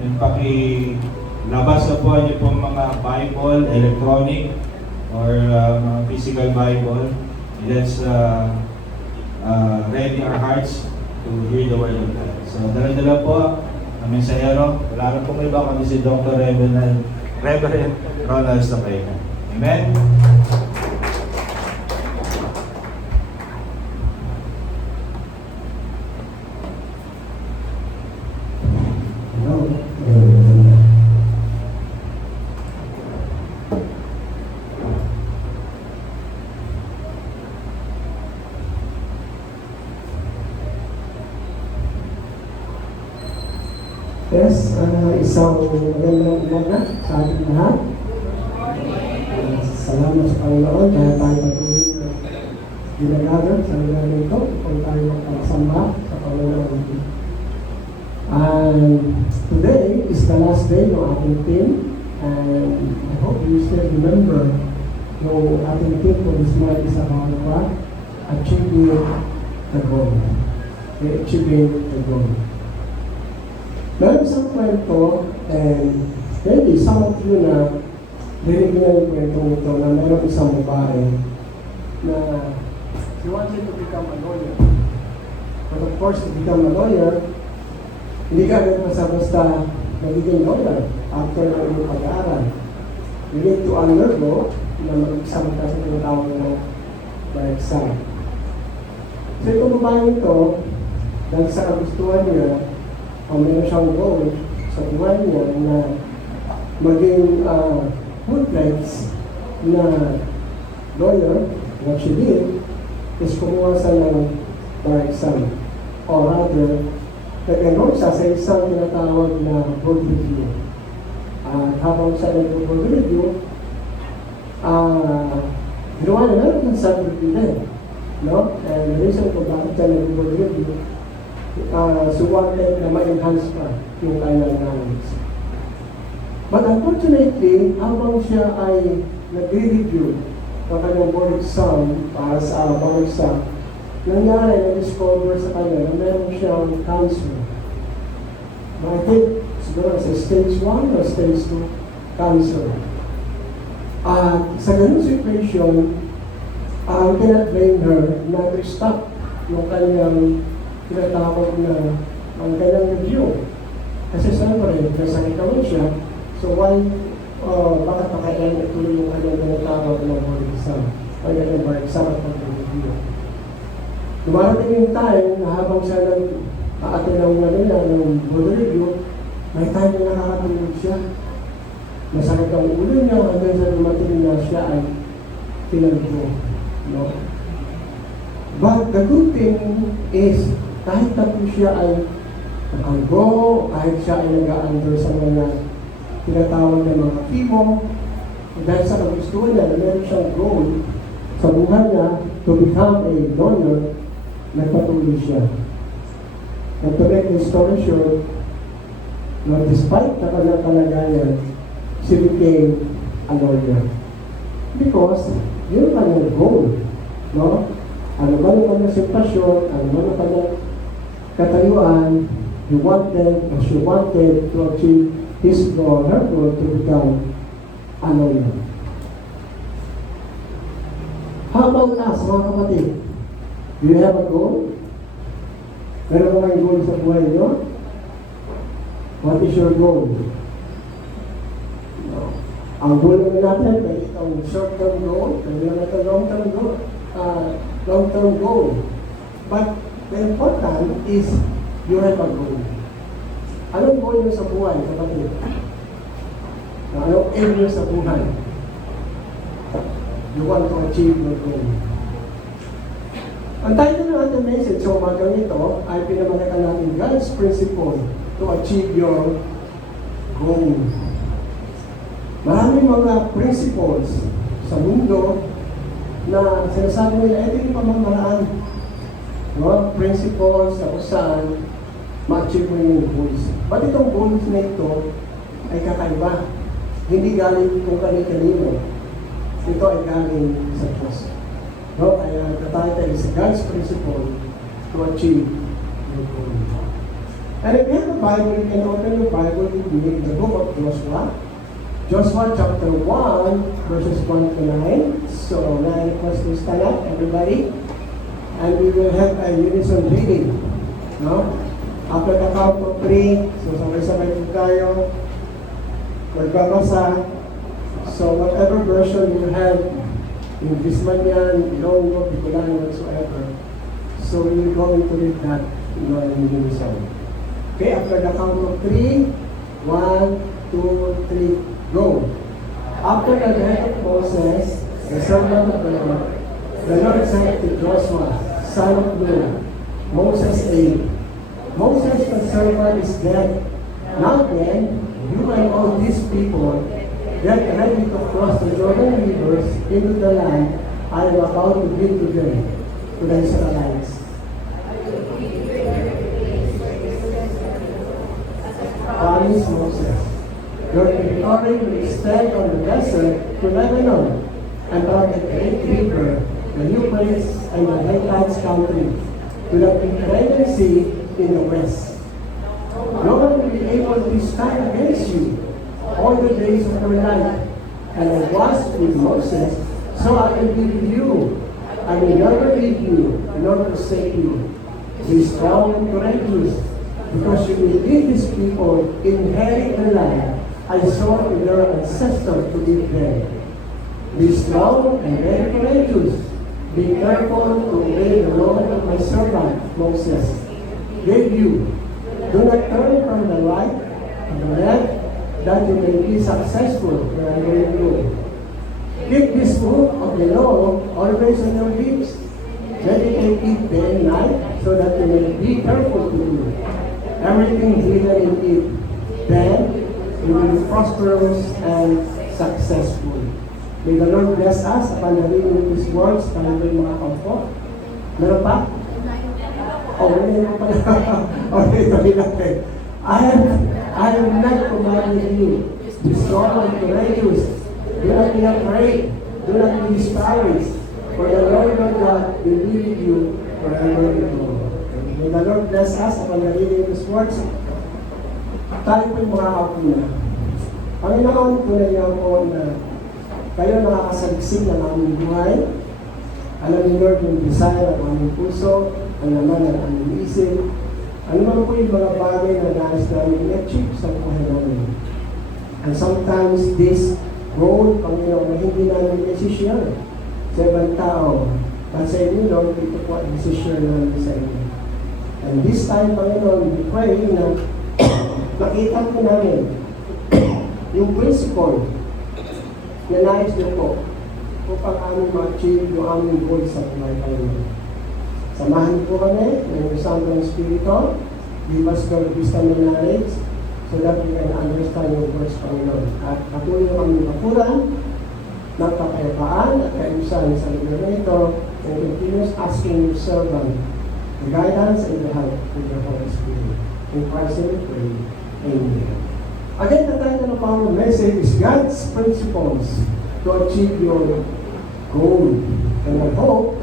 yung labas na po niyo pong mga Bible, electronic, or mga physical Bible. Let's ready our hearts to hear the Word of God. So, dala-dala po ang mensahero. Wala na po kayo ba kami si Dr. Reverend Ronald Stapayka. Amen? Yes, isang magandang umaga sa ating lahat. Salamat sa Panginoon dahil tayo patuloy na ginagawa sa lugar ito kung tayo magkakasamba sa Panginoon. And today is the last day ng ating team, and I hope you still remember yung ating team for this month is about what? Achieving the goal. Achieving the goal. Meron isang kwento, and maybe some of you na narinig na yung kwento nito na meron isang babae na she wanted to become a lawyer. But of course, to become a lawyer, hindi ka agad basta-basta nagiging lawyer after na iyong pag-aaral. You need to undergo na mag-exam ka sa tinatawag ng exam. So itong babae ito, dahil sa kagustuhan niya, meron siyang goal sa buhay niya na maging full rights na lawyer. What she did is kumuha siya ng bar exam, or rather nag-enroll siya sa isang tinatawag na board review. Habang siya nag-board review, ginawa na meron ng self-review din, no? And the reason kung bakit siya nag-board review, so wanted na ma-enhance pa yung kanyang knowledge. But unfortunately, habang siya ay nag-review ng kanyang board exam para sa bar exam, nangyari na-discover sa kanya na meron siyang cancer. I think siguro sa stage 1 or stage 2 cancer. At sa ganung situation, I cannot blame her na to-stop yung kanyang tinatawag na ang kanyang review. Kasi siyempre, nasakit naman siya. So why, bakit pakailan ituloy yung kanyang tinatawag ng board exam? Ang kanyang bar exam at pag-review. Dumarating yung time na habang siya nag-aatin ng board review, may time na nakakatulog siya. Masakit ang ulo niya hanggang sa dumating na siya ay tinalbo. No? But the good thing is, kahit na po siya ay nakalbo, kahit siya ay nag-a-under sa mga tinatawag na mga chemo, dahil sa kagustuhan niya na meron siyang goal sa buhay niya to become a lawyer, nagpatuloy siya. And to make the story short, despite na kanyang kalagayan, she became a lawyer. Because yun kanyang goal, no? Ano ba yung kanyang sitwasyon, ano ba yung kanyang katayuan, she wanted to achieve his goal, her goal to become a lawyer. How about us, mga kapatid? Do you have a goal? Meron ba kayong goal sa buhay nyo? What is your goal? No. Ang goal natin, may itong short-term goal, may itong long-term goal. Long-term goal. But the important is you have a goal. Anong goal nyo sa buhay, kapatid? Anong aim nyo sa buhay? You want to achieve your goal. Ang title ng ating message sa umagang ito ay pinamalakan natin God's principle to achieve your goal. Maraming mga principles sa mundo na sinasabi nila, ito yung pamamaraan. No? Principles sa kung saan ma-achieve mo yung goals. But itong goals na ito ay kakaiba. Hindi galing kung kanino. Ito ay galing sa Diyos. No? Kaya the title is God's principle to achieve your goal. And if you have a Bible, you can open your Bible in me in the book of Joshua. Joshua chapter 1, verses 1 to 9. So, may I request to stand up, everybody? And we will have a unison reading. No? After the count of 3, so sabay-sabay po tayo. Magbabasa. So, whatever version you have, English man yan, Ilonggo, Bicolano, whatsoever. So, we're going to read that in unison. Okay, after the count of 3, 1, 2, 3. Go. After the death of Moses, the servant of the Lord said to Joshua, son of Nun, Moses' aide, Moses the servant is dead. Now then, you and all these people get ready to cross the Jordan rivers into the land I am about to give to them, to the Israelites. Promise Moses. Your territory will extend from the desert to Lebanon and from the great river, the Euphrates and the Hittite country, to the Mediterranean Sea in the west. No one will be able to stand against you all the days of your life. And I was with Moses, so I will be with you. I will never leave you, nor forsake you. Be strong and courageous, because you will lead these people inherit the land I swore to their ancestors to give them. Be strong and very courageous. Be careful to obey the law of my servant Moses gave you. Do not turn from the right and the left, that you may be successful wherever you go. Keep this book of the law always on your lips. Meditate it day and night, so that you may be careful to do everything written in it. Then you will be prosperous and successful. May the Lord bless us upon the reading of His words. Kami yung mga kampo. Meron pa? Meron pa pala. Okay, tuloy natin. I am not commanding you. Be strong and courageous. Do not be afraid. Do not be discouraged. For the Lord your God will be with you wherever you go. May the Lord bless us upon the reading of His words. Tayo po yung mga kapuna. Panginoon, tunay niyo po na kayo nakakasagsig ng aming buhay. Alam niyo, Lord, yung desire ng aming puso, ang laman ng aming isip. Ano man po yung mga bagay na nais namin i-achieve sa buhay namin. And sometimes this goal, Panginoon, na hindi namin i-share sa ibang tao. But sa inyo, Lord, ito po ang i-share namin sa inyo. And this time, Panginoon, we pray na nakita po namin yung principle na nais niyo po upang aming ma-achieve yung aming goal sa buhay Panginoon. Samahan po kami ng Santo Espiritu. Give us Lord wisdom and knowledge so that we can understand your words, Panginoon. At patuloy kami mapuran ng kapayapaan at kaayusan sa lugar na ito and continuous asking your servant the guidance and the help with your Holy Spirit. In Christ we pray. Amen. Again, the title of our message is God's Principles to Achieve Your Goal. And I hope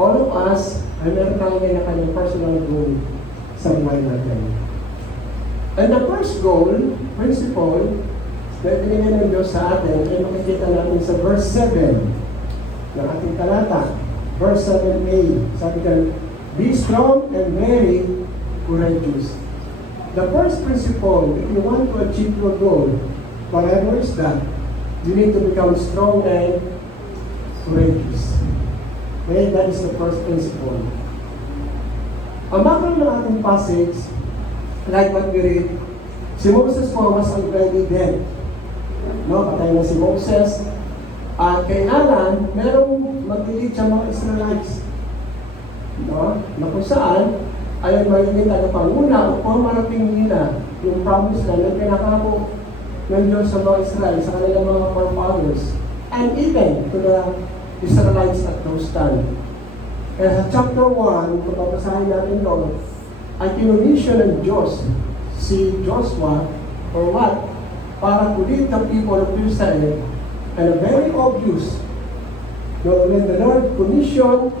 all of us ay meron tayo na kanyang personal goal sa buhay natin. And the first goal, principle, na ibinigay ng Diyos sa atin ay makikita natin sa verse 7 ng ating talata. Verse 7a, sabi ka, be strong and very courageous. The first principle, if you want to achieve your goal, whatever is that, you need to become strong and courageous. Okay, that is the first principle. Ang background ng ating passage, like what we read, si Moses po was already dead. No, patay na si Moses. At kailangan, merong mag-lead sa mga Israelites. No? Na kung saan, ay magiging tagapanguna upang marating nila yung promise na pinakako ng Diyos sa mga Israel, sa kanilang mga forefathers, and even to the Israelites at those time. Kaya sa chapter 1, kung papasahin natin doon, ay kinumisyon ng Diyos si Joshua or what? Para to lead the people of Israel. And a very obvious, when the Lord commissioned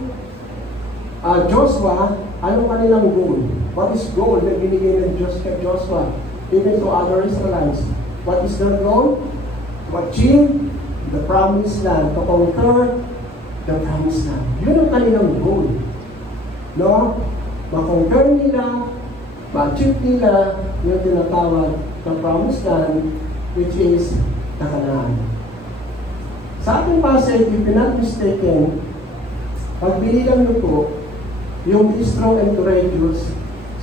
Joshua, ano kanilang goal? What is goal na binigay ng Diyos kay Joshua? even to other Israelites. What is their goal? To achieve the promised land, to conquer the promised land. Yun ang kanilang goal. No? Ma-conquer nila, ma-achieve nila yung tinatawag na promised land, which is the Canaan. Sa ating passage, if you're not mistaken, pag binilang nyo po, yung be strong and courageous,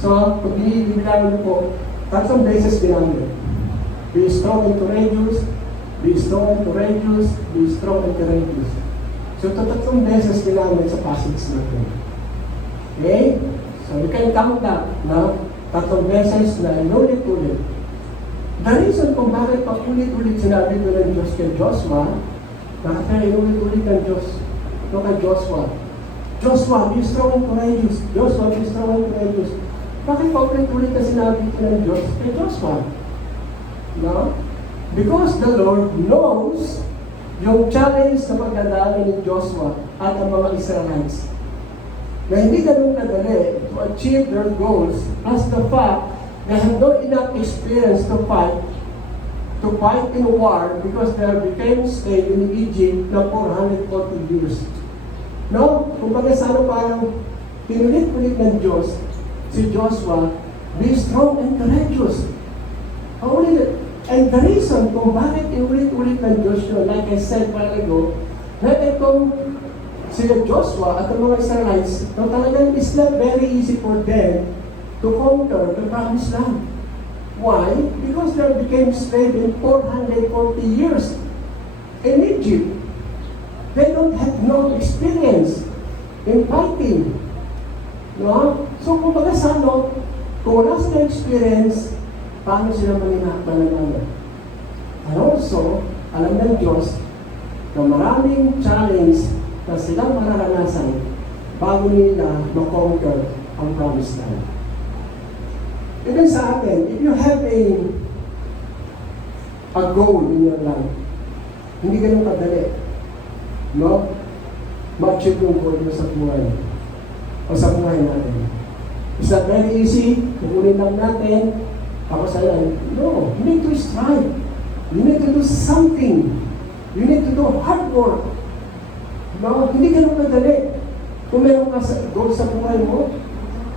so pag binilang nyo po, tatlong beses ginamit. Be strong and courageous, be strong and courageous, be strong and courageous. So tatlong beses ginamit sa passage natin. Okay? So you can count that na tatlong beses na inulit-ulit. The reason kung bakit pa ulit-ulit sinabi ko ng Diyos kay Joshua, bakit na inulit-ulit ng Diyos kay Joshua? Joshua, be strong and courageous. Joshua, be strong and courageous. Bakit pa ulit-ulit na sinabi ko ng Diyos kay Joshua? No? Because the Lord knows yung challenge na pagdadaanan ni Joshua at ang mga Israelites. Na hindi ganun kadali to achieve their goals, plus the fact they have not enough experience to fight in war because they became slave in Egypt na 440 years. No? Kung baga sana parang pinulit-ulit ng Diyos si Joshua, be strong and courageous. Paulit. And the reason kung bakit iulit-ulit ng Diyos yun, like I said while ago, na itong sila Joshua at ang mga Israelites, no, talagang it's not very easy for them to conquer the promised land. Why? Because they became slave in 440 years in Egypt. They don't have no experience in fighting. No? So kung baga sa ano, kung wala sila experience, paano sila mananalo? And also, alam ng Diyos na maraming challenge na silang mararanasan bago nila ma-conquer ang promised land. Even sa atin, if you have a goal in your life, hindi ganun kadali, no? Ma-achieve yung goal mo sa buhay o sa buhay natin. It's not very easy, kukunin lang natin, tapos ayan, no, you need to strive. You need to do something. You need to do hard work. No, hindi ganun kadali. Kung meron ka goal sa buhay mo,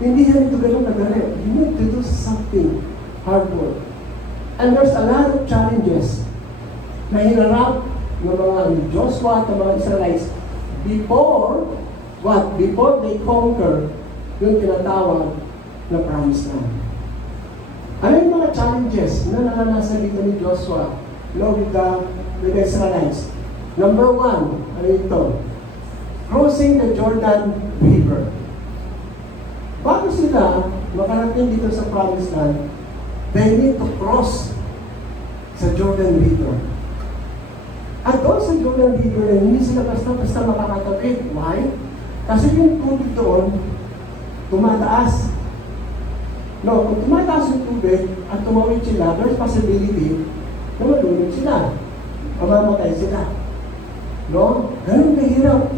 hindi yan ito ganun kadali. You need to do something hard work. And there's a lot of challenges na hinarap ng mga Joshua at ng mga Israelites before they conquer yung tinatawag na promised land. Ano yung mga challenges na naranasan dito ni Joshua with the Israelites? Number one, ano ito? Crossing the Jordan River. Bago sila makarating dito sa promised land, they need to cross sa Jordan River. At doon sa Jordan River, hindi sila basta-basta makakatawid. Why? Kasi yung tubig doon, tumataas. No, kung tumataas yung tubig at tumawid sila, there's possibility na malunod sila. Mamamatay sila. No? Ganun kahirap.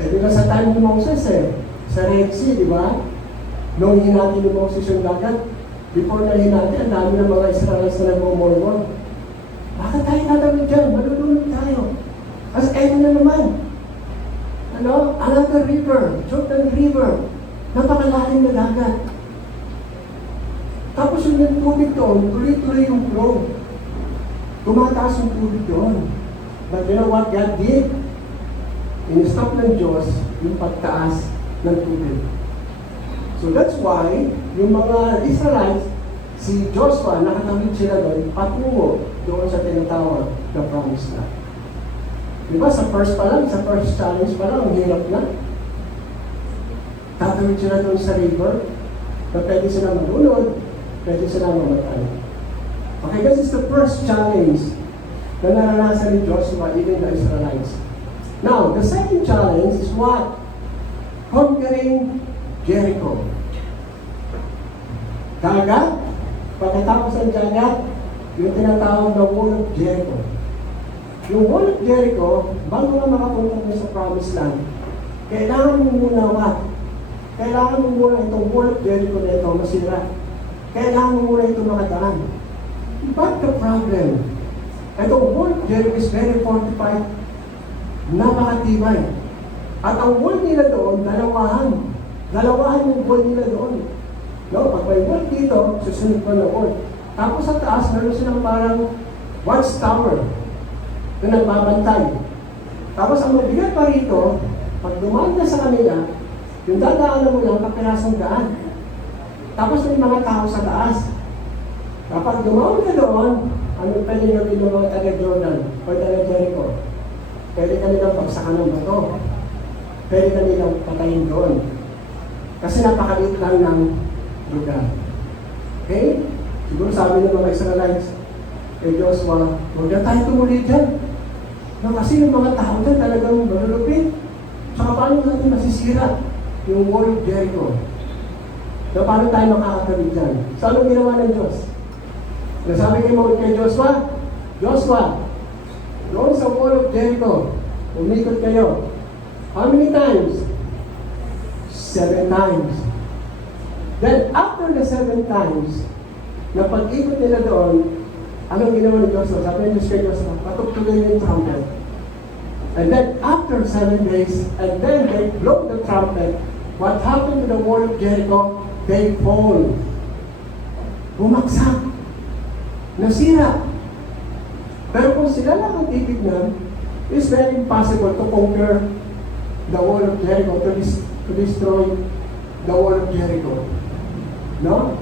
Eh, di ba sa time ni Moses sa Red Sea, di ba? Nung hinati ni Moses yung dagat, before na hinati, ang dami ng mga Israelites na nagmumormon. Bakit tayo tatawid dyan? Malulunod tayo. As na naman. Ano? Another river, Jordan River. Napakalalim na dagat. Tapos yung tubig doon, tuloy-tuloy yung flow. Tumataas yung tubig doon. But you know what God did? In-stop ng Diyos yung pagtaas ng tubig. So that's why, yung mga Israelites, si Joshua, nakatawid sila doon, patungo doon sa tinatawag na promised land. Diba sa first challenge pa lang, ang hirap na. Tatawid sila doon sa river, na pwede sila malunod, pwede sila mamatay. Okay, this is the first challenge na naranasan ni Joshua, even the Israelites. Now, the second challenge is what? Conquering Jericho. Dagat, pagkatapos ng dagat, yung tinatawag na Wall of Jericho. Yung Wall of Jericho, bago ka makapunta mo sa promised land, kailangan mo muna what? Kailangan mo muna itong Wall of Jericho na ito masira. kailangan mo muna ito makadaan. But the problem, itong wall of Jericho is very fortified, napakatibay. At ang wall nila doon, dalawahan yung wall nila doon. No? Pag may wall dito, susunod pa na wall. Tapos sa taas, meron silang parang watchtower na nagbabantay. Tapos ang mabigat pa rito, pag dumaan ka sa kanila, yung dadaanan mo lang, kapirasong daan. Tapos may mga tao sa taas. Kapag dumaan ka doon, anong pwede gawin ng mga taga-Jordan o taga-Jericho? Pwede kanilang pagsakan ng bato. Pwede kanilang patayin doon. Kasi napakaliit lang ng lugar. Okay? Siguro sabi ng mga Israelites, kay Joshua, huwag na tayo tumuli dyan. No, kasi yung mga tao dyan talagang malulupit. Saka paano natin masisira yung wall of Jericho? Na paano tayo makakatawid dyan? So anong ginawa ng Diyos? Nasabi kay Joshua, Joshua, doon sa wall of Jericho, umikot kayo. How many times? 7 times. Then after the 7 times, na pag-ikot nila doon, anong ginawa ni Joshua? Sabi ng Diyos kay Joshua, patugtugin yung trumpet. And then after 7 days, and then they blow the trumpet, what happened to the wall of Jericho? They fall. Bumagsak. Nasira. Pero kung sila lang ang titignan, it's very impossible to conquer the wall of Jericho, to destroy the wall of Jericho. No?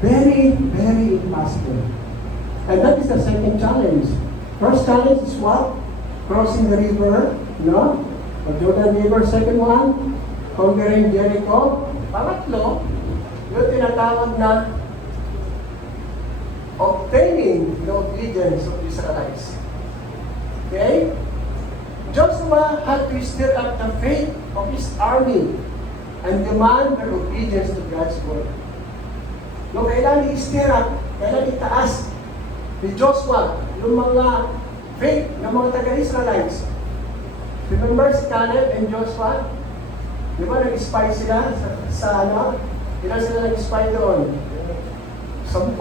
Very, very impossible. And that is the second challenge. First challenge is what? Crossing the river, no? The Jordan River. Second one, conquering Jericho. Pangatlo, yung tinatawag na obtaining the obedience of the Israelites. Okay? Joshua had to stir up the faith of his army and demand their obedience to God's word. No, kailangan i-stir up, kailangan itaas ni Joshua yung mga faith ng mga taga-Israelites. Remember si Caleb and Joshua? Di ba nag-spy sila sa ano? Ilan sila nag-spy doon? 10.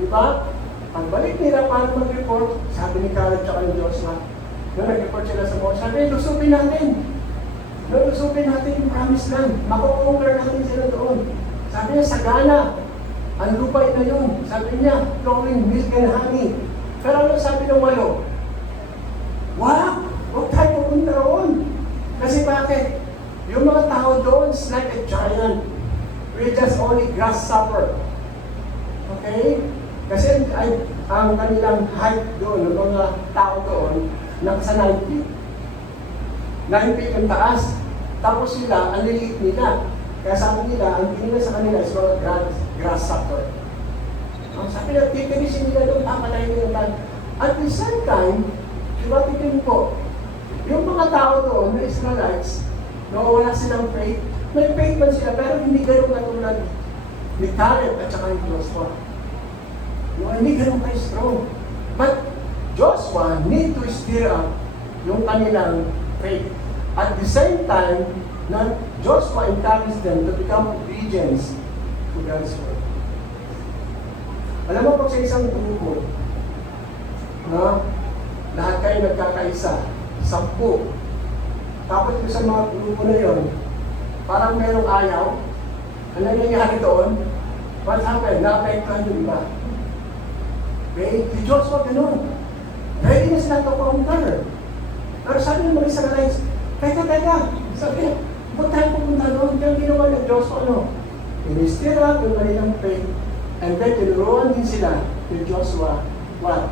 Di ba? Pagbalik nila para mag-report, sabi ni Caleb at ni Joshua, nung nag-report sila sa mga, sabi, lusupin natin. Lusupin natin yung promised land. Makukonquer natin sila doon. Sabi niya, sagana. Ang lupay na yun. Sabi niya, flowing milk and honey. Pero ano sabi ng 8? Wag! Huwag tayo pupunta roon. Kasi bakit? Yung mga tao doon is like a giant. We're just only grasshopper. Okay? Kasi ang kanilang height doon, ng mga tao doon, nasa 9 feet. 9 feet ang taas. Tapos sila, ang liliit nila. Kaya sabi nila, ang tingin sa kanila is mga grasshopper. Ang sabi nila, titirisin nila doon, papalayin nila. At the same time, tibatigin po, yung mga tao doon, na Israelites, wala silang faith. May faith man sila, pero hindi ganun katulad ni Caleb at saka ni Joshua. Hindi ganun kayo strong. But Joshua need to stir up yung kanilang faith. At the same time, na Joshua encouraged them to become obedience to God's word. Alam mo, pag sa isang grupo, lahat kayo nagkakaisa, 10. Tapos sa mga grupo na yon, parang merong ayaw, ano nangyayari doon? What happened? Na-apektuhan yung iba. Okay? Si Joshua ganun. Ready na sila to counter. Pero sabi ng mga Israelites, teka. Sabi niya, huwag tayo pupunta doon. Kaya ginawa ng Joshua, in-stir up yung kanilang faith, and then tinuruan din sila ni Joshua, what?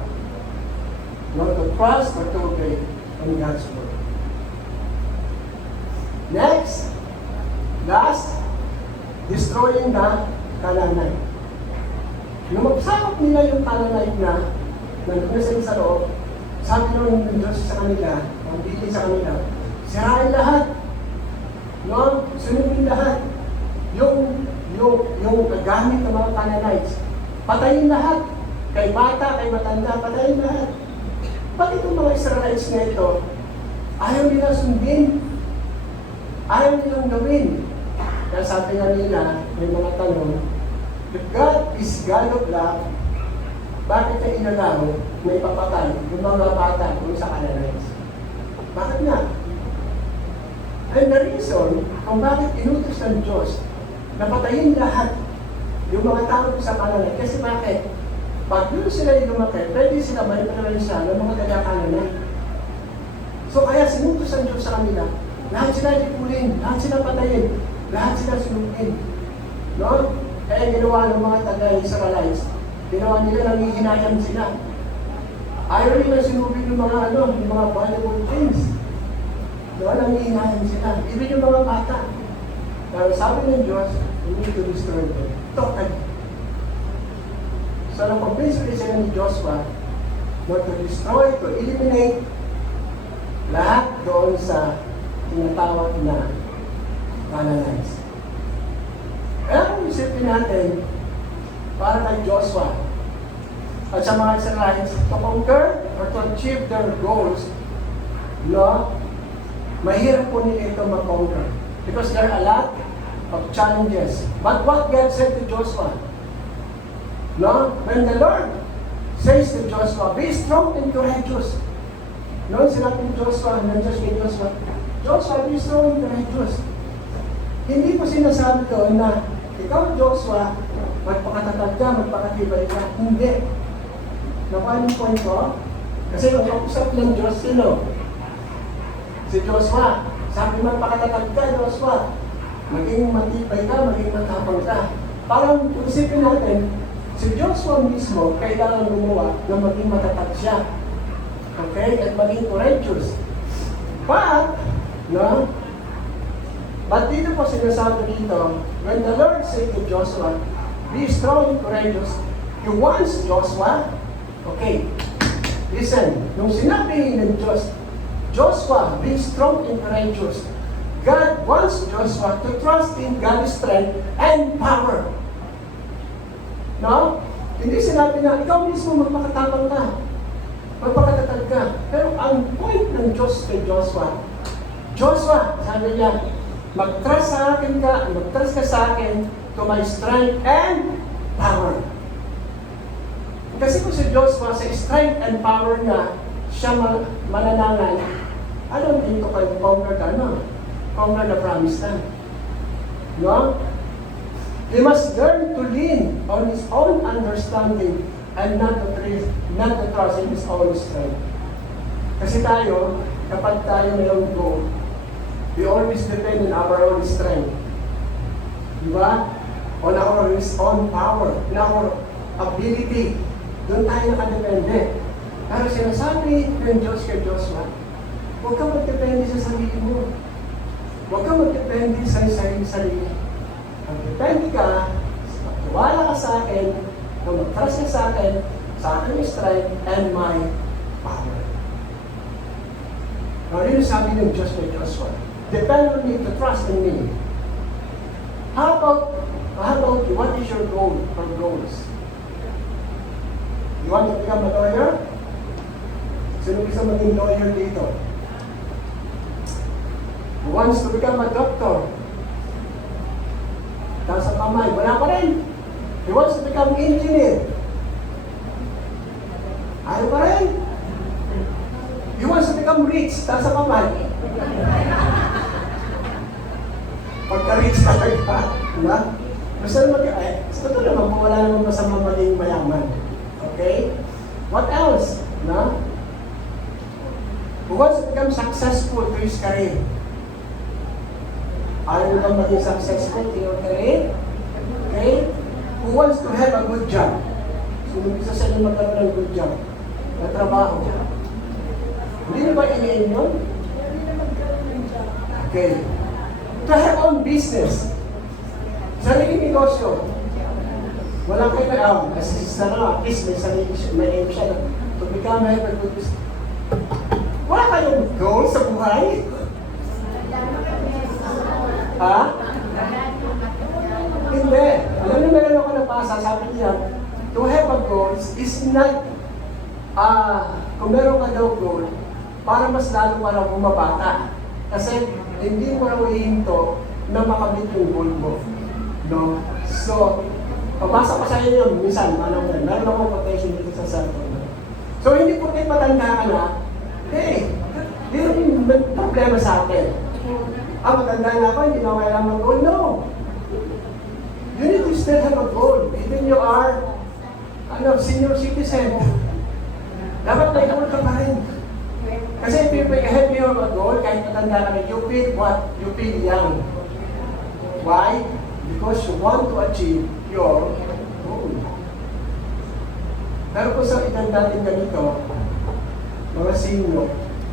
Not to trust, but to obey on God's word. Next, last, destroying the Canaanite. Nung magsakop nila yung Canaanite na nandun sila sa loob, sabi nung Diyos sa kanila, ang bigay sa kanila, sirain lahat. No? Sunugin lahat. Yung gamit ng mga Canaanites, patayin lahat. Kay bata, kay matanda, patayin lahat. Bakit itong mga Israelites na ito, ayaw nila sundin? Ayaw nilang gawin. Kaya sabi nga nila, may mga tanong, If God is God of love, bakit niya inalaw na ipapatay yung mga bata kung sa Canaanites? Bakit nga? And the reason kung bakit inutos ng Diyos na patayin lahat yung mga tao sa Canaanite, kasi bakit? Pag yun sila yung lumaki, pwede sila manipulansya ng mga taga-Canaanite. So kaya sinutos ng Diyos sa kanila, lahat sila lipulin, lahat sila patayin, lahat sila sunugin. No? Kaya ginawa ng mga taga-Israelites, ginawa nila nangihinayang sila. Ayaw nila sinubin yung mga yung mga valuable things. No? Nangihinayang sila. Even yung mga bata. Pero sabi ng Diyos, we need to destroy them. Totally. So, nang-convince sila ni Joshua not to destroy, to eliminate lahat doon sa tinatawag na Canaanites. Kaya kung isipin natin, para kay Joshua at sa mga Israelites, to conquer or to achieve their goals, no, mahirap po nila ito ma-conquer. Because there are a lot of challenges. But what God said to Joshua, no, when the Lord says to Joshua, be strong and courageous. Noon sinabi ni Joshua, nandiyan kay Joshua, Joshua, be strong and courageous. Hindi po sinasabi doon na, ikaw Joshua, magpakatatag ka, magpakatibay ka. Hindi. Nakuha yung point ko? Kasi ang kausap ng Diyos, sino? Si Joshua. Sabi magpakatatag ka, Joshua. Maging matibay ka, maging matapang ka. Parang isipin natin, si Joshua mismo, kailangan gumawa na maging matatag siya. Okay? At maging courageous. But, no? But dito po sinasabi dito, when the Lord said to Joshua, be strong and courageous, He wants Joshua, okay, listen, nung sinabi ng Diyos, Joshua, be strong and courageous, God wants Joshua to trust in God's strength and power. No? Hindi sinabi na, ikaw mismo magpakatapang ka, magpakatatag ka. Pero ang point ng Diyos kay Joshua, Joshua, sabi niya, mag-trust sa akin ka, mag-trust ka sa akin to my strength and power. Kasi kung si Joshua, sa strength and power niya, siya mananangan, I don't think to conquer conquer the promised land. No? He must learn to lean on his own understanding and not to trust in his own strength. Kasi tayo, kapag tayo mayroong goal, we always depend on our own strength. Diba? On our own power, on our ability. Doon tayo nakadepende. Pero sinasabi ng Diyos kay Joshua, huwag kang magdepende sa sarili mo. Huwag kang magdepende sa sarili. Magdepende ka, magtiwala ka sa akin, kung mag-trust ka sa akin, sa aking strength and my power. Now, yun sabi ng Diyos kay Joshua. Depend on me to trust in me. How about you? What is your goal or goals? You want to become a lawyer? Sino gusto maging lawyer dito? Who wants to become a doctor? Nasa kamay, wala pa rin. He wants to become engineer. Ayaw pa rin. He wants to become rich. Nasa kamay. Pagka-rich talaga. Diba? Gusto naman po, wala naman masama maging mayaman. Okay? What else? No? Who wants to become successful to his career? Ayaw mo bang maging successful in your career? Okay? Who wants to have a good job? Sino gusto sa inyo magkaroon ng good job? Na trabaho? Hindi na ba ini-aim yun? Okay. To have own business. Sariling negosyo. Walang kailangan. Kasi sana, at least may sarili siya, may aim siya na to become a good business. Wala kayong goal sa buhay? Ha? Hindi. Alam niyo, meron ako nabasa, sabi niya, to have a goal is not, kung meron ka daw goal, para mas lalo ka na bumabata. Kasi hindi mo raw ihinto na makamit yung goal mo. No? So, Pabasa ko sa inyo, minsan, meron akong quotation dito sa cellphone. So, hindi porket matanda ka na, di rin problema sa atin. Matanda na ako, hindi na kailangan mag-goal. No! You need to still have a goal. Even you are senior citizen. Dapat may goal ka pa rin. Kasi if you have your goal, kahit matanda ka na, you feel what? You feel young. Why? Because you want to achieve your goal. Pero kung sa edad natin ganito, mga senior,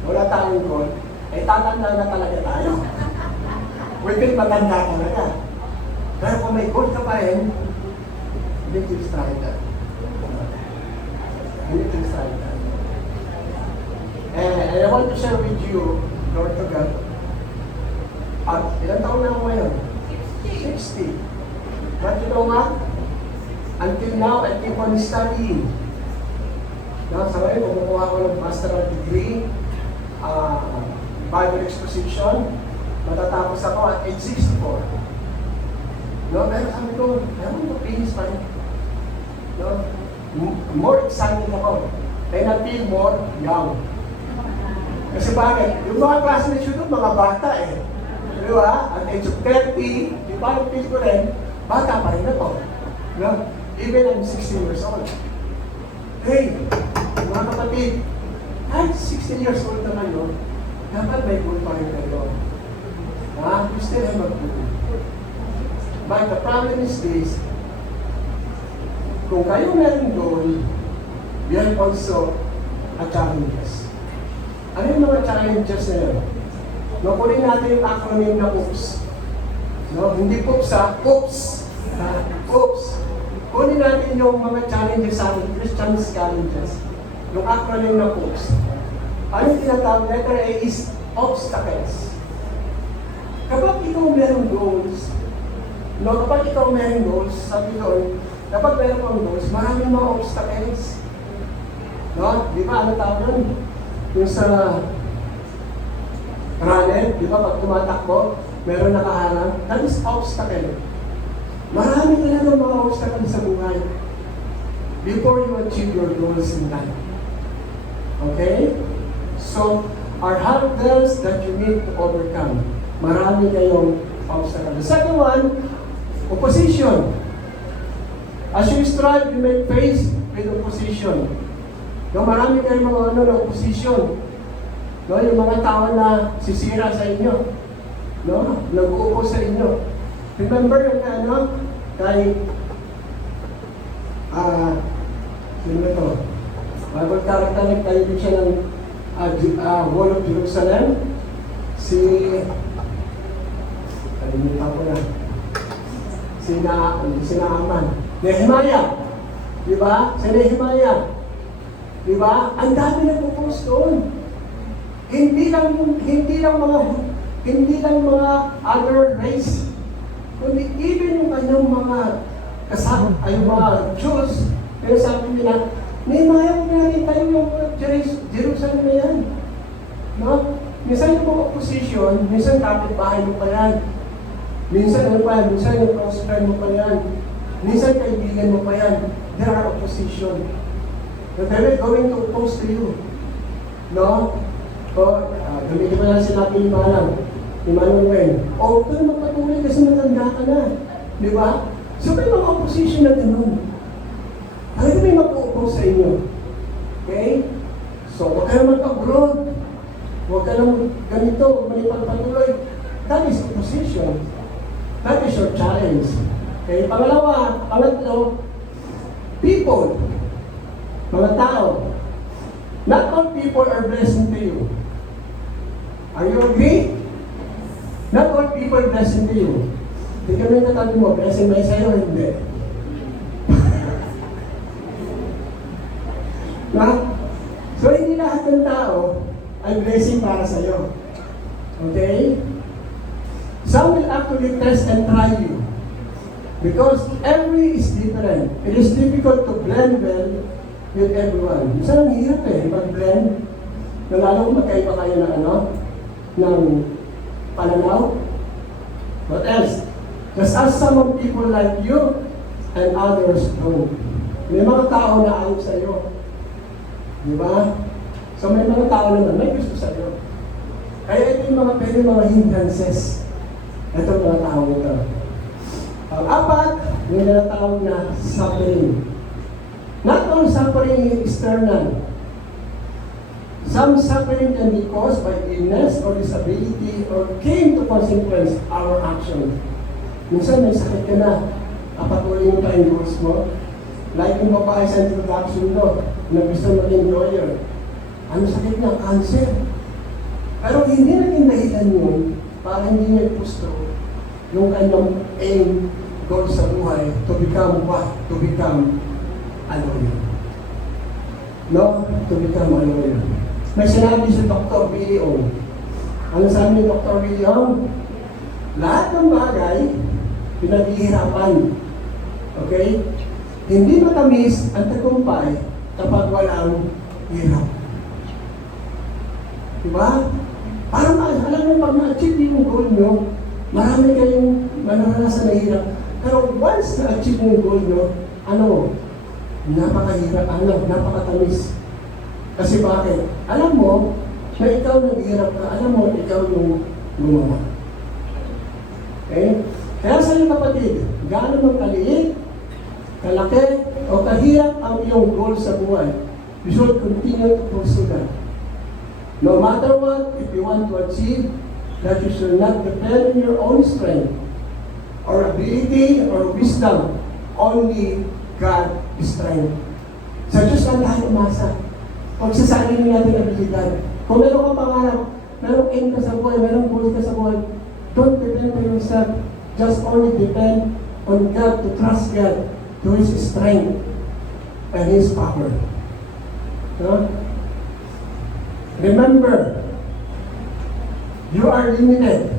wala tayong goal, ay tatanda na talaga tayo. We feel matanda talaga. Pero kung may goal ka pa rin, you need to try that. You need to try that. And I want to share with you, Lord to God, ilang taon na ako ngayon? 60. But you know what? Until now, I keep on studying. Now, sa ngayon, kumukuha ko ng master's degree, Bible exposition, matatapos ako at age 64. No, pero sabi ko, I want to finish my, more excited ako. And I feel more young. Kasi bakit? Yung mga classmates yun, mga bata eh. Di ba? At age of 30, yung parang feel ko rin, bata pa rin ako. No? Even I'm 16 years old. Hey, mga kapatid, kahit 16 years old naman yun, dapat may goal pa rin kayo. You still have a goal. But the problem is this, kung kayo meron goal, we have also a challenges. Ano yung mga challenges na yun? Kunin natin yung acronym na OOPS. Hindi POOPS ha, OOPS. OOPS. Kunin natin yung mga challenges sa atin, Christian's challenges. Yung acronym na OOPS. Ano yung tinatawag? Letter A is obstacles. Kapag ikaw meron goals, kapag ikaw meron goals, sabi doon, kapag meron kang goals, maraming mga obstacles. Di ba? Ano tawag yun? Yung sa runner, di ba? Pag tumatakbo, meron nakaharang. That is obstacle. Marami talaga mga obstacles sa buhay before you achieve your goals in life. Okay? So, are hurdles that you need to overcome. Marami kayong obstacles. The second one, opposition. As you strive, you may face with opposition. Marami kayong mga opposition. Yung mga tao na sisira sa inyo. Nag-uupo sa inyo. Remember yung kay sino na to? Bible character, nagtayo din siya ng Wall of Jerusalem. Kalimutan ko na. Si Naaman. Nehemiah. Di ba? Si Nehemiah. Di ba? Ang dami nagpo-post doon. Hindi lang mga other race, kundi even yung kanyang mga mga Jews, pero sabi nila, Nehemiah, kung natin tayo yung Jerusalem na yan. Minsan yung mga opposition, minsan kapitbahay mo pa yan. Minsan minsan yung close friend mo pa yan. Minsan kaibigan mo pa yan. There are opposition. But they're going to oppose to you. Gamitin mo lang sinabi ni Manong Wen. Huwag ka na magpatuloy kasi matanda ka na. Di ba? So may mga opposition na gano'n. Talaga may mag-oppose sa inyo. Okay? So huwag ka na mag-abroad. Huwag ka na ganito, malipagpatuloy. That is opposition. That is your challenge. Okay? Pangatlo, people. Mga tao. Not all people are blessing to you. Are you agree? Not all people are blessing to you. Hindi ka may natabi mo, blessing ba sa'yo? Hindi. So, hindi lahat ng tao ay blessing para sa'yo. Okay? Some will actually test and try you. Because every is different. It is difficult to blend well with everyone. Minsan ang hirap mag-blend. Lalo kung magkaiba kayo ng pananaw. What else? Just as some of people like you, and others don't. May mga tao na ayaw sa'yo. Di ba? So may mga tao naman, may gusto sa'yo. Kaya ito yung mga hindrances. Ito mga tao ito. Ang apat, yung tinatawag na suffering. Not all suffering is external. Some suffering can be caused by illness or disability or came to consequence our action. Minsan may sakit ka na, kapatuloy mo pa yung goals mo. Like yung babae sa introduction mo, na gusto maging lawyer. Ano sakit niya? Cancer. Pero hindi naging dahilan yun para hindi niya gusto yung kanyang aim, goal sa buhay to become what? To become a lawyer. No? To become a lawyer. May sinabi si Dr. Billy O. Ano sabi ni Dr. Billy O? Lahat ng bagay, pinaghihirapan. Okay? Hindi matamis ang tagumpay kapag walang hirap. Diba? Parang alam mo, pag ma-achieve yung goal nyo, marami kayong manaranasan na hirap. Pero once na-achieve yung goal nyo, napakahirap, napakatamis. Kasi bakit? Alam mo, na ikaw naghihirap ka, alam mo, ikaw yung gumawa. Okay? Kaya sa iyo kapatid, gaano mong kaliit, kalaki, o kahirap ang iyong goal sa buhay, you should continue to pursue that. No matter what, if you want to achieve, that you should not depend on your own strength, or ability, or wisdom. Only God is strength. Sa Diyos lang tayo umasa. Huwag sasalihin natin ang abilidad. Kung meron kang pangarap, merong aim ka sa buhay, merong goal ka sa buhay, don't depend on yourself. Just only depend on God, to trust God, to His strength and His power. No? Remember, you are limited.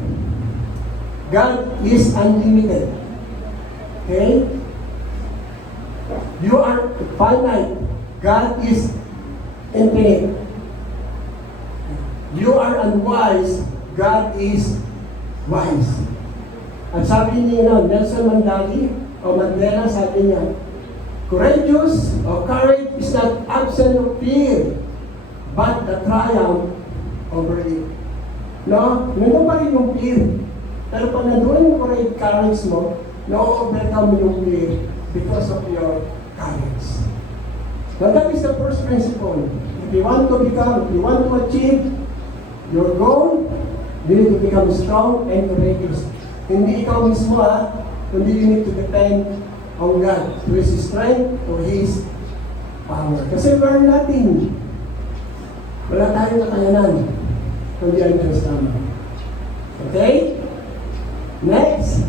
God is unlimited. Okay? You are finite. God is infinite. You are unwise. God is wise. At sabi niya, Nelson Mandela, sabi niya, courageous or courage is not absence of fear, but the triumph over it. No? Nandun pa rin yung fear. Pero pag nandun yung courage mo, na-overcome mo yung fear because of your courage. Now that is the first principle. If you want to achieve your goal, you need to become strong and courageous. Hindi ikaw mismo kundi you need to depend on God, to His strength, to His power. Kasi we're nothing. Wala tayong kakayanan, kundi ang Diyos naman. Okay? Next.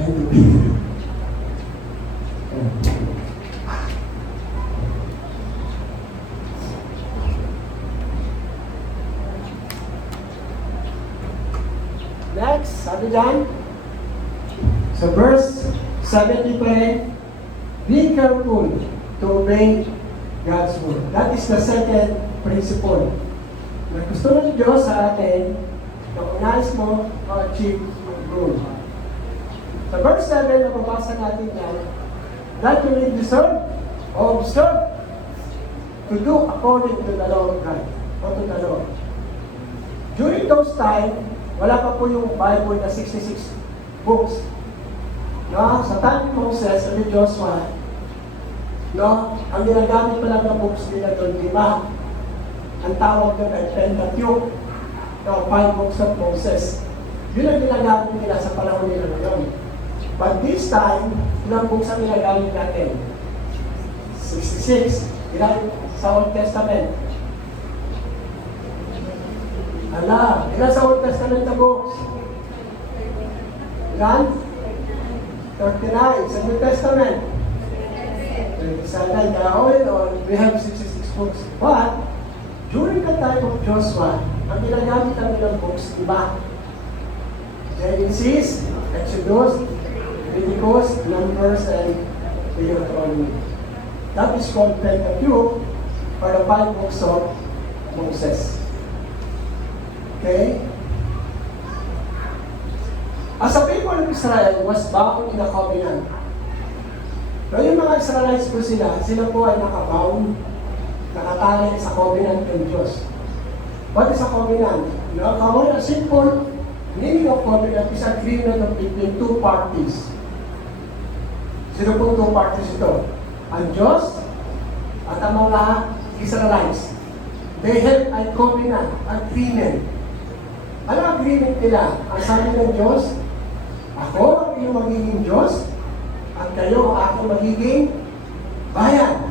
Thank you. Next, sabi dyan, sa verse 70 pa rin, be careful to obey God's word. That is the second principle. Na gusto ng Diyos sa atin, na unais mo ma-achieve yung goal. Sa verse 7, nababasa natin yan, that you may deserve or observe to do according to the law of God, or to the law. During those time, wala pa po yung Bible na 66 books. No? Sa time ni Moses at ni Joshua, no? Ang ginagamit pa lang ng books nila doon, 5. Ang tawag doon ay Pentateuch, no? 5 books of Moses. Yun ang ginagamit nila sa panahon nila ngayon. But this time, ilang books ang ginagamit natin? 66. Ilan sa Old Testament? Ilan sa Old Testament na books? Ilan? 39. Sa New Testament? 27. Kaya all in all, we have 66 books. But, during the time of Joshua, ang ginagamit ng ilang books, iba. Genesis, Exodus, Leviticus, Numbers, and Deuteronomy. That is called Pentateuch, or the 5 books of Moses. Okay? As a people of Israel was bound in a covenant. So yung mga Israelites po sila po ay nakabound, nakatali sa covenant ng Diyos. What is a covenant? A simple meaning of covenant is agreement between two parties. Sino pong two parties ito? Ang Diyos at ang mga Israelites. They have a covenant, agreement. Ano agreement nila? Ang sabi ng Diyos, ako ang iyong magiging Diyos, at kayo ang aking magiging bayan.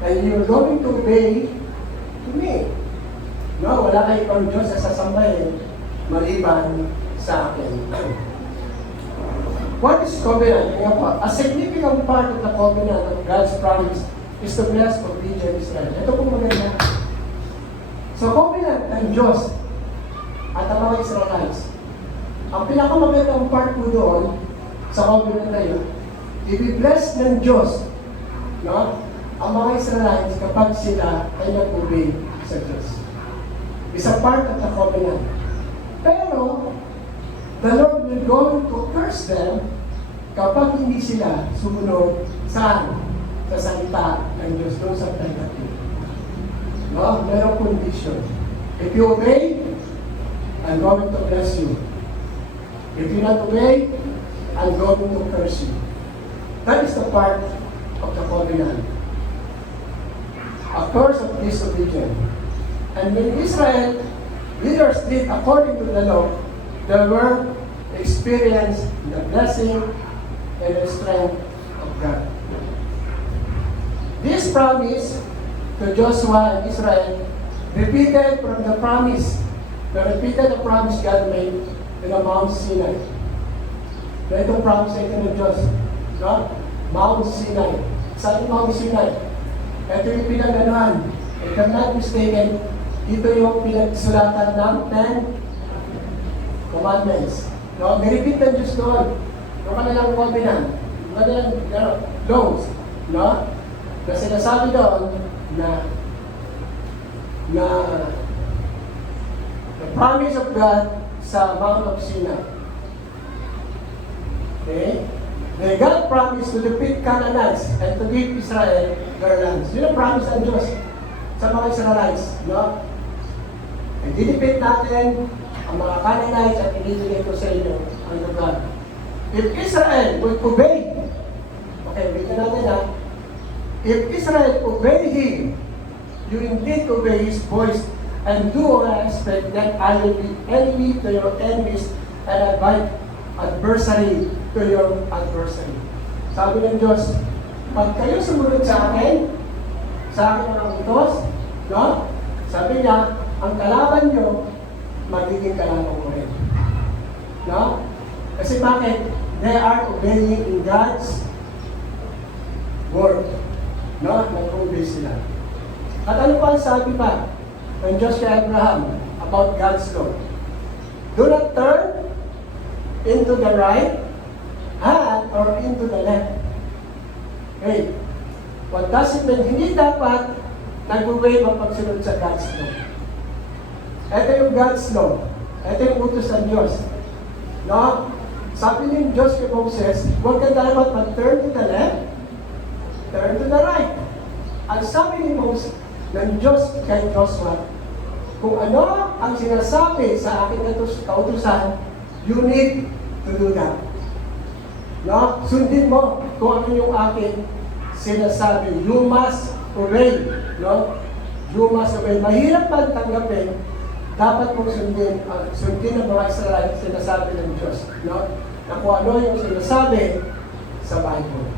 And you're going to obey to me. No, wala kayo ibang Diyos na sasambahin maliban sa akin. What is covenant? A significant part of the covenant of God's promise is to bless obedient Israel. Ito po maganda. So, covenant ng Diyos at ang mga Israelites. Ang pinakamagandang part po doon sa covenant na yun, i-bless ng Diyos, no, ang mga Israelites kapag sila ay nag-obey sa Diyos. It's a part of the covenant. Pero, the Lord will go to curse them kapag hindi sila sumunod saan? Sa salita ng Diyos doon sa Pentateuch. No? Merong condition. If you obey, I'm going to bless you. If you not obey, I'm going to curse you. That is the part of the covenant. A curse of disobedience. And when Israel leaders did according to the law, they were experienced the blessing and the strength of God. This promise to Joshua and Israel repeated from the promise, repeated the promise God made in the Mount Sinai. So itong promise ito ng Diyos, no? Mount Sinai. Saan yung Mount Sinai? Ito yung pinag-anuhan. If I'm not mistaken, ito yung pinagsulatan ng 10 commandments. No? May-repeat ng Diyos doon. Yung kanilang covenant. Yung kanilang laws. No? Na sinasabi doon na the promise of God sa Mount of Sinai. Okay? That God promised to defeat Canaanites and to give Israel their lands. Yun ang promise ng Diyos sa mga Israelites. No? And dinipit natin ang mga Canaanites at ibibigay ko sa inyo ang lugar. If Israel would obey, okay, bigyan natin ha, if Israel obey Him, you indeed obey His voice and do what I expect, that I will be enemy to your enemies and adversary to your adversary. Sabi ng Diyos, pag kayo sumunod sa akin ang utos, no? Sabi niya, ang kalaban nyo, magiging kalaban mo rin. No? Kasi bakit? They are obeying in God's word. No? Nag-obey sila. At ano pa ang sabi pa ng Diyos kay Abraham about God's law? Do not turn into the right hand or into the left. Okay. What does it mean? Hindi dapat nag-obey ang pagsunod sa God's law. Ito yung God's law. Ito yung utos ng Diyos. No? Sabi ng Diyos kay Moses, huwag ka dapat mag-turn to the left, turn to the right. Ang sabi ni Moses, ng Diyos kay Joshua, kung ano ang sinasabi sa aking kautusan, you need to do that. No? Sundin mo kung ano yung aking sinasabi. You must obey. No? You must obey. Mahirap man tanggapin, dapat mong sundin ang mga Israelites sinasabi ng Diyos. No? Na kung ano yung sinasabi sa Bible.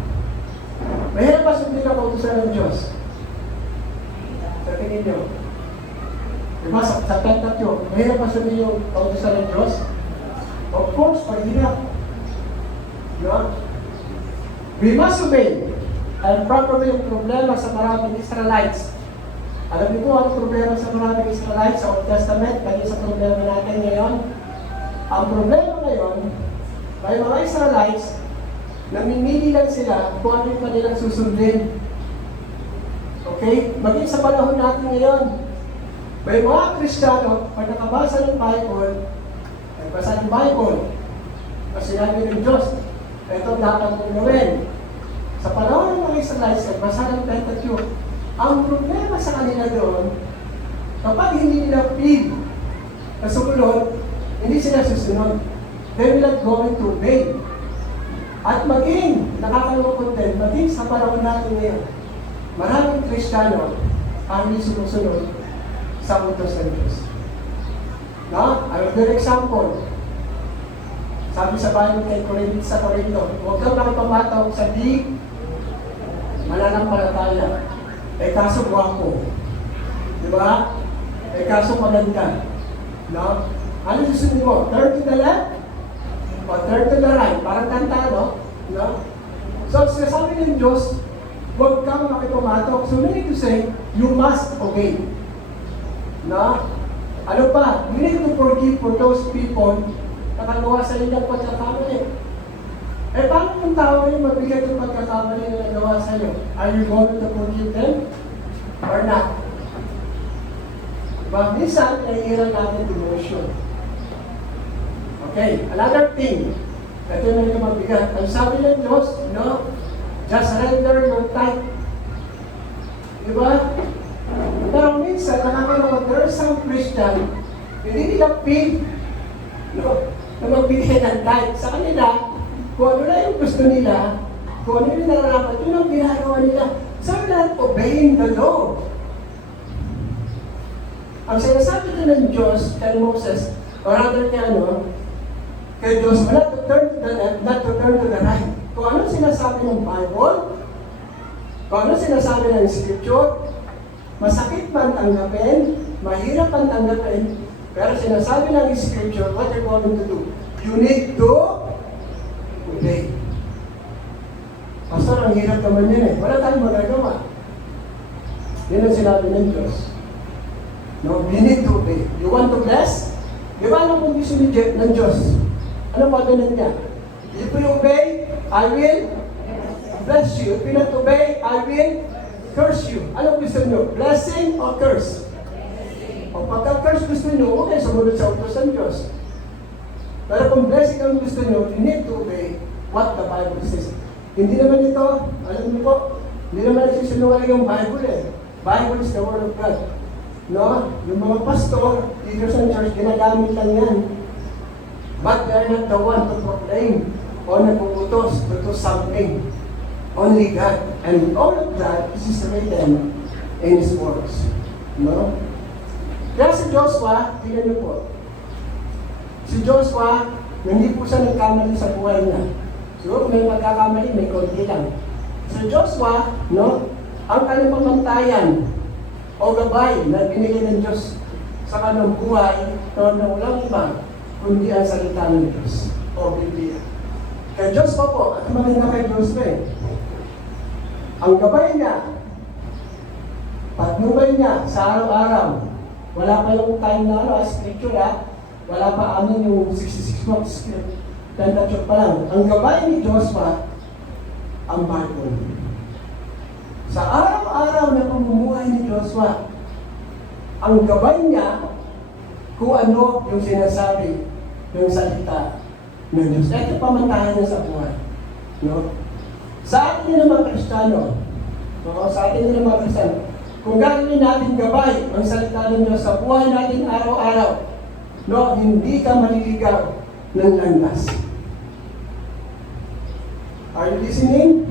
Mahirap ba sundin ang kautusan ng Diyos? Sa tingin nyo? Diba sa Pentateuch, mahirap ba sundin yung kautusan ng Diyos? Of course, mahirap. No? We must obey. And probably yung problema sa maraming Israelites. Alam niyo po ang problema sa maraming Israelites sa Old Testament, kaya sa problema natin ngayon. Ang problema ngayon, may mga Israelites, namimili lang sila kung ano yung kanilang susundin. Okay? Maging sa panahon natin ngayon, may mga Kristiyano, pag nakabasa ng Bible, nagbasa ng Bible, Kasi sinabi ng Diyos, ito dapat mong gawin. Sa panahon ng mga Israelites, basa ng Pentateuch, ang problema sa kanila doon, kapag hindi nila feel na sumunod, hindi sila susunod. They will not going to obey. At maging, nakakalungkot din, maging sa panahon natin ngayon, maraming Kristiyano ang hindi sumusunod sa utos ng Diyos. No? I will give an example. Sabi sa Bible kay Corinto, huwag kang makipamatok sa di mananampalataya. Eh kaso guwapo. Di ba? Eh kaso maganda. No? Ano susunod mo? Turn to the left? O turn to the right? Parang kanta, no? No? So, sinasabi ng Diyos, huwag kang makipumatok. So, meaning to say, you must obey. No? Ano pa? You need to forgive for those people na nagawa sa inyo ng pagkakamali. Eh, paano yung tao yung mabigat yung pagkakamali na nagawa sa iyo? Are you going to forgive them? Or not? Diba? Minsan, naiiran natin devotion. Okay, another thing. Ito na yung mabigat. Ang sabi ng Diyos, no? Just render your tithe. Diba? Pero minsan, nakakalaman, there are some Christian, hindi nila feel, no? Na magbigay ng tithe. Sa kanila, kung ano na yung gusto nila, kung ano yung nararapat, yun ang ginagawa nila. Sabi na, obeying the law. Ang sinasabi din ng Diyos kay Moses, or rather kay Diyos, not to turn to the left, not to turn to the right. Kung ano sinasabi ng Bible, kung ano sinasabi ng Scripture, masakit man tanggapin, mahirap man tanggapin, pero sinasabi ng Scripture, what you're going to do? You need to obey. Pastor, ang hirap naman yun eh. Wala tayong magagawa. Yun ang sinabi ng Diyos. No, you need to obey. You want to bless? Di ba anong kondisyon ng Diyos? Ano pa ganun niya? If you obey, I will bless you. If you not obey, I will curse you. Ano gusto nyo? Blessing or curse? O pagka-curse gusto nyo, okay, sumunod sa utos ng Diyos. Pero kung blessing ang gusto nyo, you need to obey what the Bible says. Hindi naman ito, alam niyo po, hindi naman nagsisinungaling yung Bible eh. Bible is the Word of God. No? Yung mga pastor, leaders ng church, ginagamit lang yan. But they are not the one to proclaim o nagpuputos to do something. Only God. And all of that is written in His words. No? Kaya si Joshua, tingnan niyo po. Si Joshua, hindi po siya nagkamali sa buhay niya. Siguro kung may magkakamali, may konti lang. Si Joshua, no? Ang kanyang pamantayan o gabay na binigay ng Diyos sa kanyang buhay na walang iba kundi ang salita ng Diyos o Biblia. Kaya Diyos pa po, at maganda kay Diyos pa eh. Ang gabay niya, patnubay niya sa araw-araw, wala pa yung time na scripture wala pa yung 66 months Pentateuch pa lang. Ang gabay ni Joshua, ang Bible. Sa araw-araw na pamumuhay ni Joshua, ang gabay niya kung ano yung sinasabi ng salita ng Diyos. Ito pamantayan niya sa buhay. No? Sa atin din mga Kristiyano, sa atin din mga Kristiyano, kung gagawin natin gabay ang salita ng Diyos sa buhay natin araw-araw, no, hindi ka maliligaw ng landas. Are you listening?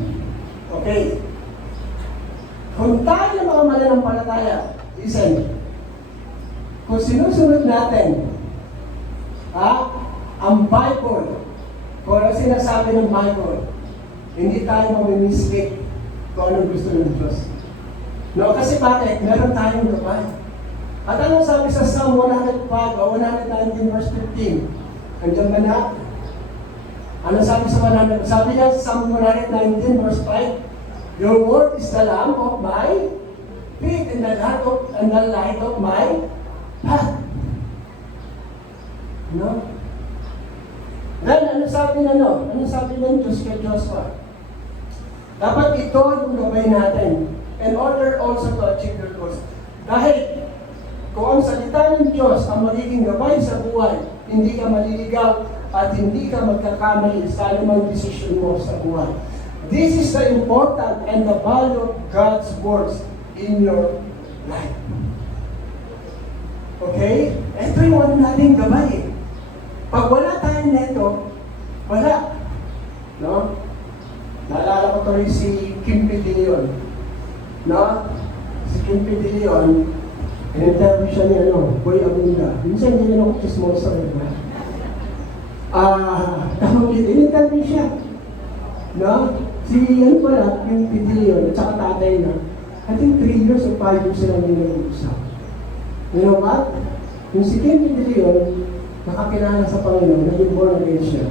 Okay. Kung tayo ng mga mananampalataya, listen, kung sinusunod natin, ang Bible, kung ano sinasabi ng Bible, hindi tayo mamimislip kung anong gusto ng Diyos. No, kasi bakit? Meron tayong gabay. At anong sabi sa Psalm 105 o 119 verse 15? Andiyan ba na? Ano sabi sa 100? Sabi niya sa Psalm 119 verse 5, your word is the lamp of my feet and the light of my path. No? Then, ano sabi ng Diyos kay Joshua? Dapat ito yung gabay natin in order also to achieve your goals. Dahil, kung ang salita ng Diyos ang magiging gabay sa buhay, hindi ka maliligaw at hindi ka magkakamali sa anumang desisyon mo sa buhay. This is the important and the value of God's words in your life. Okay? Ito yung ano natin gabay eh. Pag wala tayo neto, wala. No? Naalala ko tuloy si Kim P. De Leon. No? Si Kim P. De Leon, in-interview siya ni Boy Abunda. Minsan hindi na ako chismosa rin. In-interview siya. No? Si ano pala, yung P. De Leon, at saka tatay na, I think 3 years or 5 years sila nila nag-usap. You know what? Yung si Kim P. De Leon, nakakilala sa Panginoon, naging born again siya.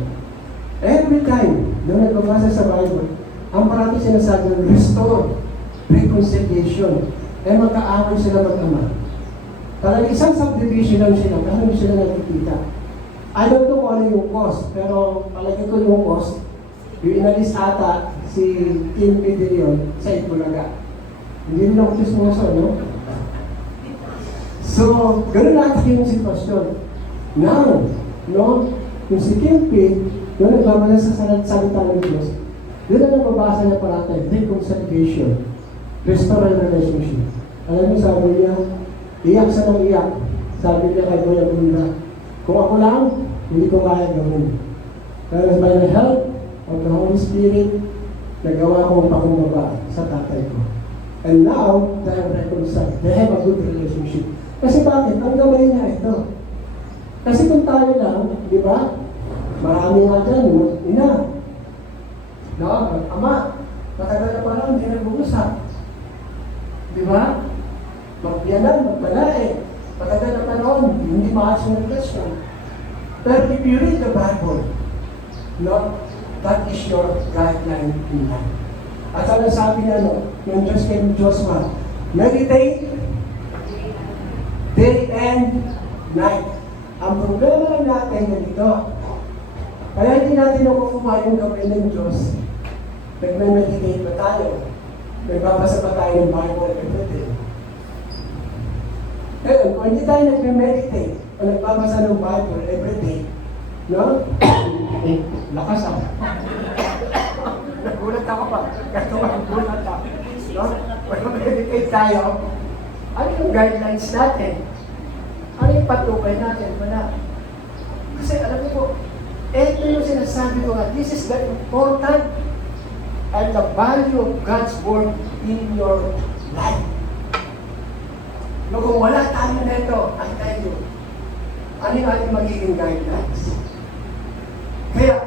Every time, nung nagbabasa sa Bible, ang parati sinasabi, restore, reconciliation, magkaaway sila mag-ama. Parang isang subdivision lang sila, pero hindi sila nakikita. I don't know kung ano yung cause, pero palagi ko yung cause, yung inalis ata si Kim P. De Leon sa Itbulaga. Hindi rin ako chismoso, no? So, gano'n natin yung sitwasyon. Now, no, yung si Kim P., yung nagbabala sa salita ng Diyos, yun ang nababasa niya parati, reconciliation, restore ang relationship. Alam mo, sabi niya, iyak sa nang iyak. Sabi niya kay Boy Abunda, kung ako lang, hindi ko kaya gawin. Pero by the help of the Holy Spirit, nagawa ko ang pakumbaba sa tatay ko. And now, they have reconciled. They have a good relationship. Kasi bakit? Ang gawin niya ito. Kasi kung tayo lang, di ba? Marami nga dyan, ina. No? Ama, matagal na pala, hindi nag-uusap. Di ba? Magbiyanan, magpalae. Matagal na panahon, hindi maayos ng relasyon. Pero if you read the Bible, no, that is your guideline in life. At ano sabi niya, no, yung Diyos kay Joshua, meditate day and night. Ang problema lang natin ganito. Kaya hindi natin nakukuha yung gawin ng Diyos. Nagme-meditate pa tayo. Nagbabasa pa tayo ng Bible every day. Ngayon, kung hindi tayo nagme-meditate o nagbabasa ng Bible every day, no? Lakas ako. Nagulat ako pa. Kasi nagulat ako. No? Pag meditate tayo, ano yung guidelines natin? Ano yung patubay natin? Wala. Kasi alam mo po, ito yung sinasabi ko nga, this is the important and the value of God's Word in your life. No, kung wala tayo nito, I tell you, ano yung ating magiging guidelines? Kaya,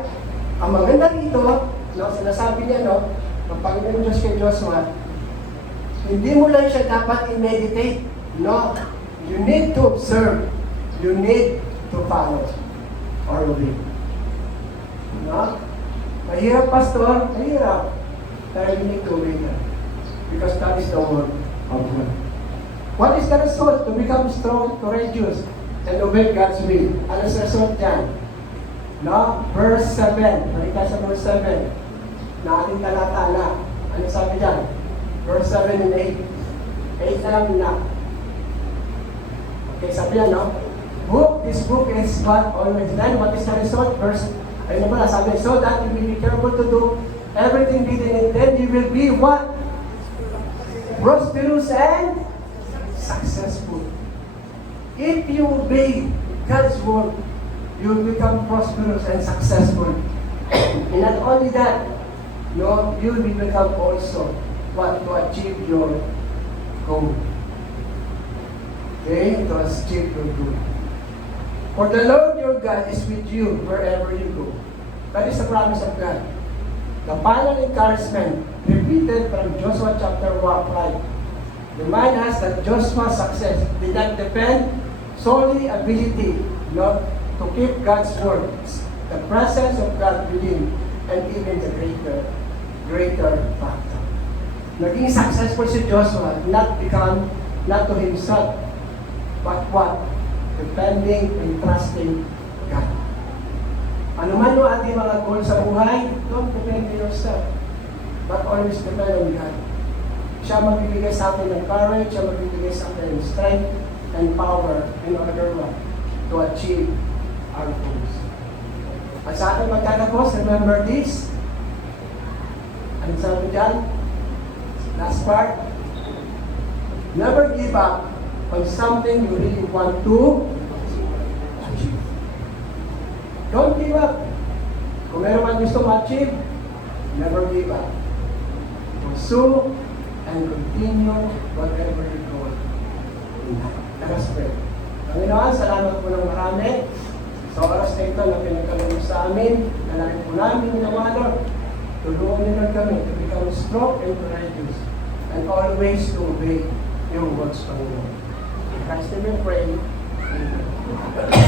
ang maganda dito, no, sinasabi niya, no, ng Panginoon Diyos kay Joshua, hindi mo lang siya dapat i-meditate. No, you need to observe. You need to follow or obey. No? Mahirap, Pastor. Mahirap. Pero you need to obey that. Because that is the word of God. What is the result? To become strong, courageous, and obey God's will. Ano sa result yan? No? Verse 7. Halika sa verse 7. Na ating talata na. Ano sabi dyan? Verse 7 and 8. 8 na lang na. Okay, sabi yan, no? This book is what always done. What is the result? Verse, ayun naman, sabi, so that you will be careful to do everything written in it, then you will be what? Prosperous and successful. If you obey God's word, you will become prosperous and successful. And not only that, no, you will become also what? To achieve your goal. Okay? To achieve your goal. For the Lord your God is with you wherever you go. That is the promise of God. The final encouragement repeated from Joshua chapter 1:5 remind us that Joshua's success did not depend solely ability, not to keep God's word, the presence of God within, and even the greater factor. Naging successful si Joshua, not to himself, but what? Depending and trusting God. Ano man yung ating mga goal sa buhay, don't depend on yourself, but always depend on God. Siya magbibigay sa atin ng courage, siya magbibigay sa atin ng strength and power in order to achieve our goals. At sa ating magtatapos, remember this. Ano sabi dyan? Last part. Never give up on something you really want to achieve. Don't give up. Kung meron man gusto ma-achieve, never give up. Pursue and continue whatever you go in life. Let us pray. Panginoon, salamat po ng marami sa oras na ito na pinagkaloob sa amin. Nalangin po namin ng mga Lord. Tulungan niyo lang kami to become strong and courageous and always to obey your words, Panginoon. In Christ's name we pray. Amen.